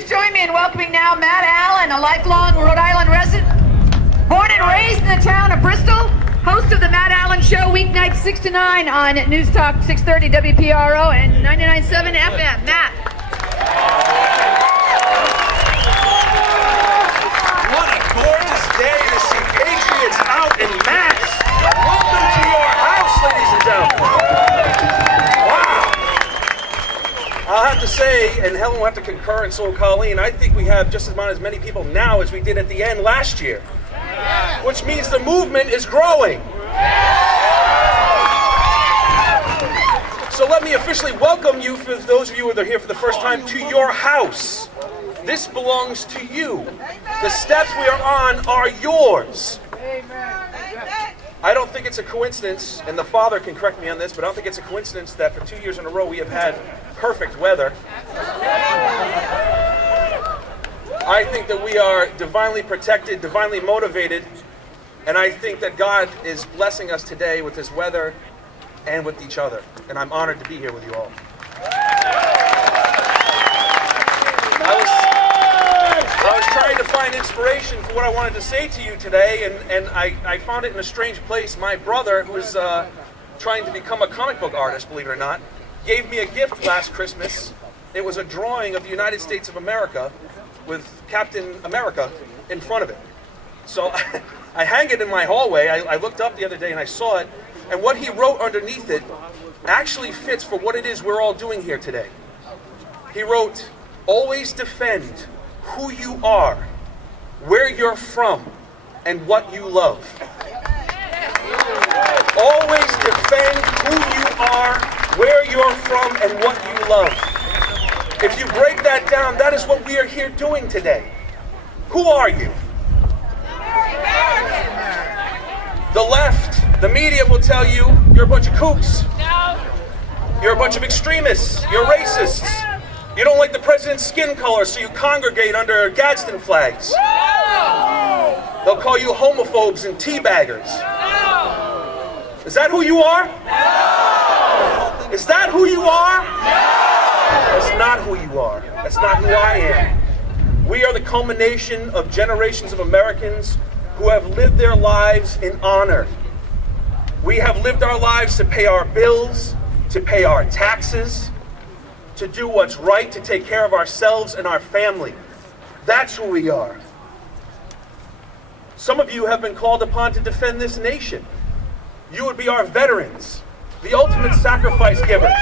Please join me in welcoming now Matt Allen, a lifelong Rhode Island resident, born and raised in the town of Bristol, host of the Matt Allen Show, weeknights 6 to 9 on News Talk 630 WPRO and 99.7 FM. Matt. What a gorgeous day to see Patriots out in mass. Welcome to your house, ladies and gentlemen. Wow. I'll have to say, and Helen will have to concur, and so will Colleen, I think we have just about as many people now as we did at the end last year. Which means the movement is growing. So let me officially welcome you, for those of you that are here for the first time, to your house. This belongs to you. The steps we are on are yours. I don't think it's a coincidence, and the Father can correct me on this, but I don't think it's a coincidence that for 2 years in a row we have had perfect weather. I think that we are divinely protected, divinely motivated, and I think that God is blessing us today with this weather and with each other. And I'm honored to be here with you all. I was trying to find inspiration for what I wanted to say to you today, and I found it in a strange place. My brother, who is trying to become a comic book artist, believe it or not, gave me a gift last Christmas. It was a drawing of the United States of America with Captain America in front of it. So I hang it in my hallway. I looked up the other day and I saw it, and what he wrote underneath it actually fits for what it is we're all doing here today. He wrote, "Always defend who you are, where you're from, and what you love." Always defend who you are, where you're from, and what you love. If you break that down, that is what we are here doing today. Who are you? The left, the media will tell you you're a bunch of kooks. You're a bunch of extremists. You're racists. You don't like the president's skin color, so you congregate under Gadsden flags. They'll call you homophobes and teabaggers. Is that who you are? Is that who you are? That's not who you are. That's not who I am. We are the culmination of generations of Americans who have lived their lives in honor. We have lived our lives to pay our bills, to pay our taxes, to do what's right, to take care of ourselves and our family. That's who we are. Some of you have been called upon to defend this nation. You would be our veterans, the ultimate sacrifice givers.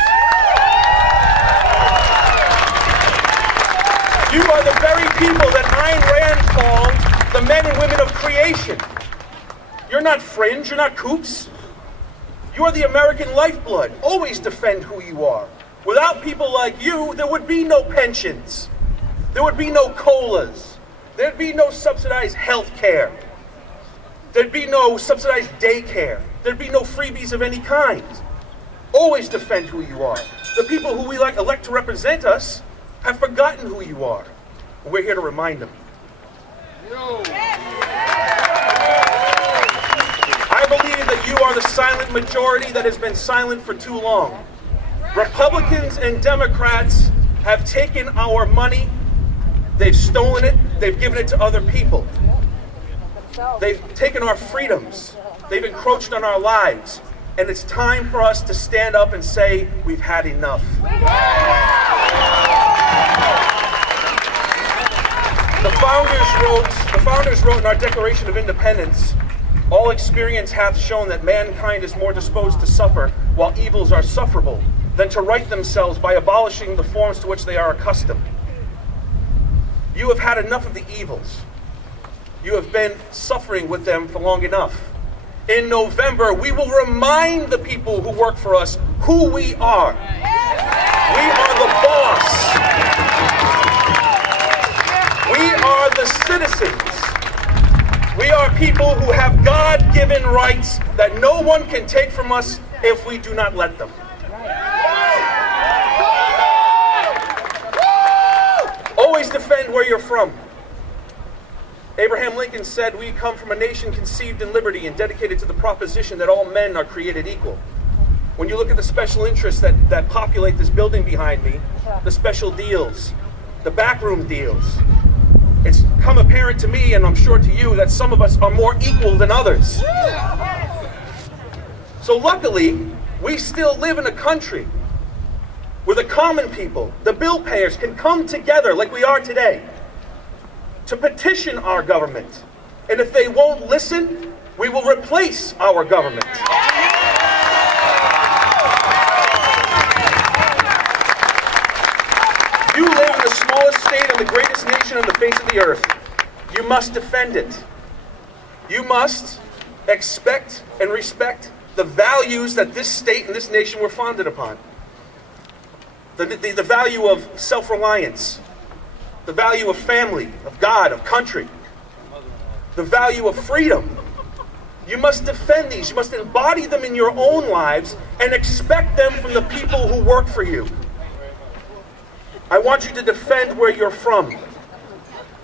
You are the very people that Ayn Rand called the men and women of creation. You're not fringe, you're not kooks. You are the American lifeblood. Always defend who you are. Without people like you, there would be no pensions. There would be no COLAs. There'd be no subsidized health care. There'd be no subsidized daycare. There'd be no freebies of any kind. Always defend who you are. The people who we elect to represent us have forgotten who you are. We're here to remind them. I believe that you are the silent majority that has been silent for too long. Republicans and Democrats have taken our money, they've stolen it, they've given it to other people. They've taken our freedoms, they've encroached on our lives, and it's time for us to stand up and say, we've had enough. The founders wrote in our Declaration of Independence, "All experience hath shown that mankind is more disposed to suffer, while evils are sufferable, than to right themselves by abolishing the forms to which they are accustomed." You have had enough of the evils. You have been suffering with them for long enough. In November, we will remind the people who work for us who we are. We are the boss. We are the citizens. We are people who have God-given rights that no one can take from us if we do not let them. Always defend where you're from. Abraham Lincoln said, "We come from a nation conceived in liberty and dedicated to the proposition that all men are created equal." When you look at the special interests that populate this building behind me, the special deals, the backroom deals. It's come apparent to me, and I'm sure to you, that some of us are more equal than others. So luckily, we still live in a country where the common people, the bill payers, can come together like we are today to petition our government. And if they won't listen, we will replace our government. You live in the smallest state and the greatest nation on the face of the earth. You must defend it. You must expect and respect the values that this state and this nation were founded upon. The value of self-reliance, the value of family, of God, of country, the value of freedom. You must defend these. You must embody them in your own lives and expect them from the people who work for you. I want you to defend where you're from.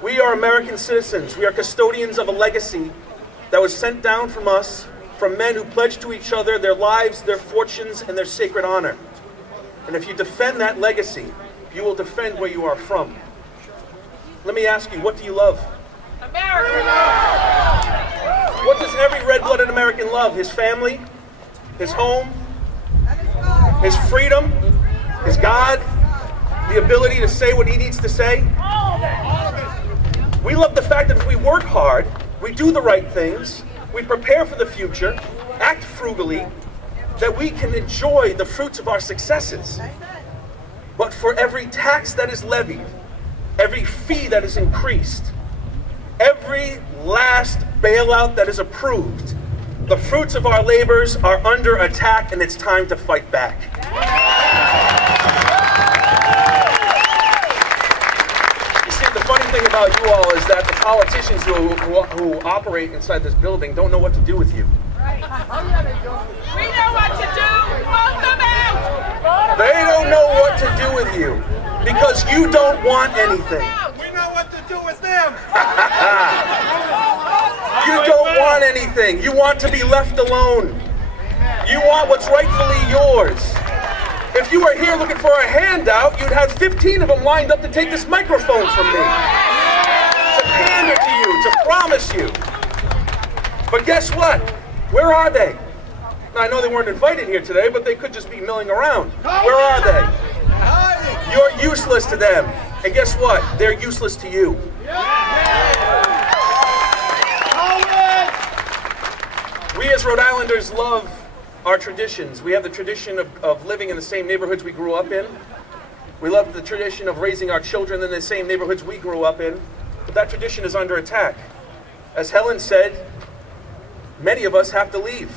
We are American citizens. We are custodians of a legacy that was sent down from us, from men who pledged to each other their lives, their fortunes, and their sacred honor. And if you defend that legacy, you will defend where you are from. Let me ask you, what do you love? America! What does every red-blooded American love? His family, his home, his freedom, his God, the ability to say what he needs to say. We love the fact that if we work hard, we do the right things, we prepare for the future, act frugally, that we can enjoy the fruits of our successes. But for every tax that is levied, every fee that is increased, every last bailout that is approved, the fruits of our labors are under attack, and it's time to fight back. You see, the funny thing about you all is that the politicians who operate inside this building don't know what to do with you. We know what to do! Vote them out! They don't know what to do with you because you don't want anything. We know what to do with them. You don't want anything. You want to be left alone. You want what's rightfully yours. If you were here looking for a handout, you'd have 15 of them lined up to take this microphone from me. To pander to you, to promise you. But guess what? Where are they? Now, I know they weren't invited here today, but they could just be milling around. Where are they? You're useless to them. And guess what? They're useless to you. We as Rhode Islanders love our traditions. We have the tradition of living in the same neighborhoods we grew up in. We love the tradition of raising our children in the same neighborhoods we grew up in. But that tradition is under attack. As Helen said, many of us have to leave.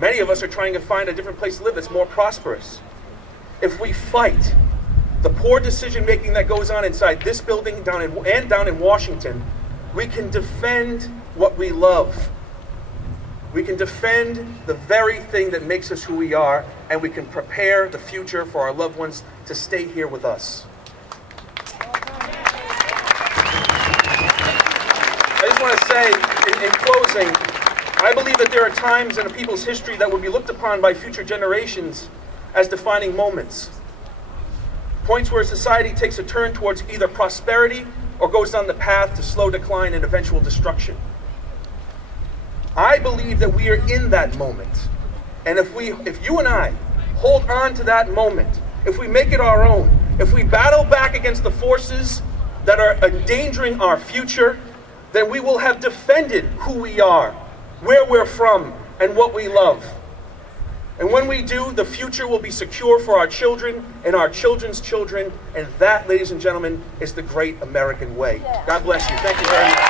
Many of us are trying to find a different place to live that's more prosperous. If we fight the poor decision making that goes on inside this building down in Washington, we can defend what we love. We can defend the very thing that makes us who we are, and we can prepare the future for our loved ones to stay here with us. I just want to say, in closing, I believe that there are times in a people's history that will be looked upon by future generations as defining moments. Points where society takes a turn towards either prosperity or goes down the path to slow decline and eventual destruction. I believe that we are in that moment. And if you and I hold on to that moment, if we make it our own, if we battle back against the forces that are endangering our future, then we will have defended who we are, where we're from, and what we love. And when we do, the future will be secure for our children and our children's children, and that, ladies and gentlemen, is the great American way. God bless you. Thank you very much.